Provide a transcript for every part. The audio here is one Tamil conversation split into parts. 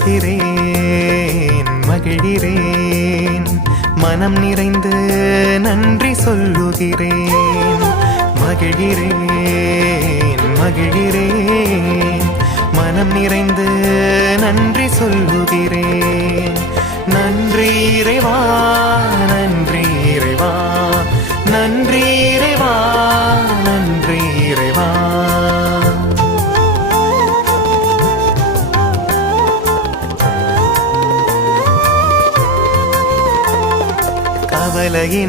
மகிழ்கிறேன் மகிழ்கிறேன் மனம் நிறைந்து நன்றி சொல்லுகிறேன் மகிழ்கிறேன் மகிழ்கிறேன் மனம் நிறைந்து நன்றி சொல்லுகிறேன் நன்றி இறைவா நன்றி இறைவா நன்றி இறைவா நன்றி இறைவா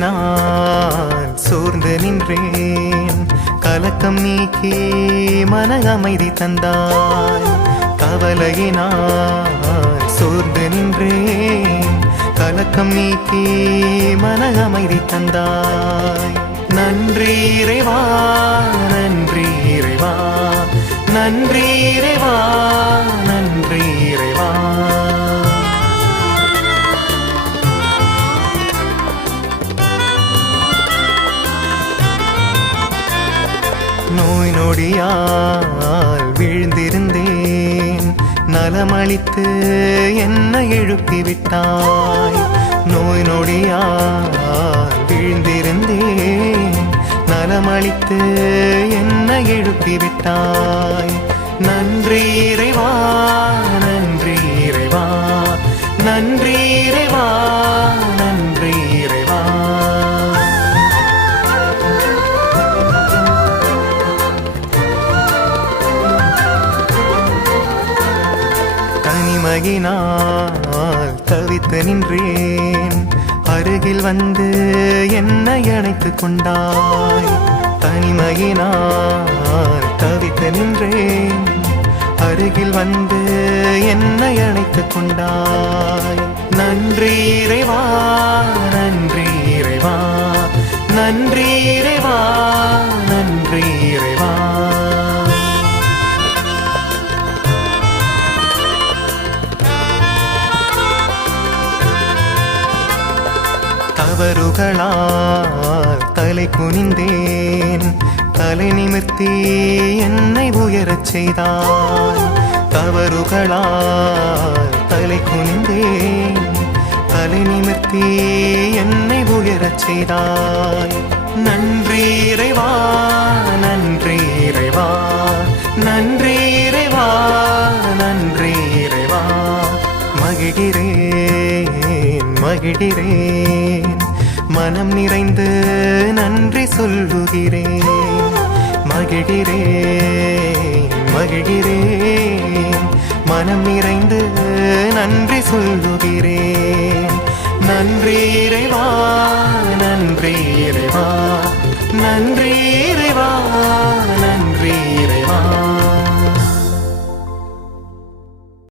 கவலையினால் சோர்ந்து நின்றேன் கலக்கம் நீக்கி மன அமைதி தந்தாய் கவலையினால் சோர்ந்து நின்றேன் கலக்கம் நீக்கி மன அமைதி தந்தாய் நன்றி இறைவா நன்றி இறைவா நன்றி இறைவா நன்றி இறைவா நோய் நொடியால் வீழ்ந்திருந்தேன் நலமளித்து என்னை எழுப்பிவிட்டாய் நோய் நொடியால் வீழ்ந்திருந்தேன் நலமளித்து என்னை எழுப்பிவிட்டாய் நன்றி இறைவா நன்றி இறைவா நன்றி இறைவா நன்றி இறைவா தனிமையினால் தவித்து நின்றேன் அருகில் வந்து என்னை அணைத்துக் கொண்டாய் தனிமையினால் தவித்து நின்றேன் அருகில் வந்து என்னை அணைத்துக் கொண்டாய் நன்றி இறைவா நன்றி இறைவா நன்றி இறைவா நன்றி இறைவா தவறுகளால் தலை குனிந்தேன் தலை நிமிர்த்தி என்னை உயரச் செய்தாய் தவறுகளால் தலை குனிந்தேன் தலை நிமிர்த்தி என்னை உயரச் செய்தாய் நன்றி இறைவா நன்றி இறைவா நன்றி இறைவா நன்றி இறைவா மகிழ்கிறேன் மகிழ்கிறேன் மனம் நிறைந்து நன்றி சொல்லுகிறேன் மகிழ்கிறேன் மகிழ்கிறேன் மனம் நிறைந்து நன்றி சொல்லுகிறேன் நன்றி இறைவா நன்றி இறைவா நன்றி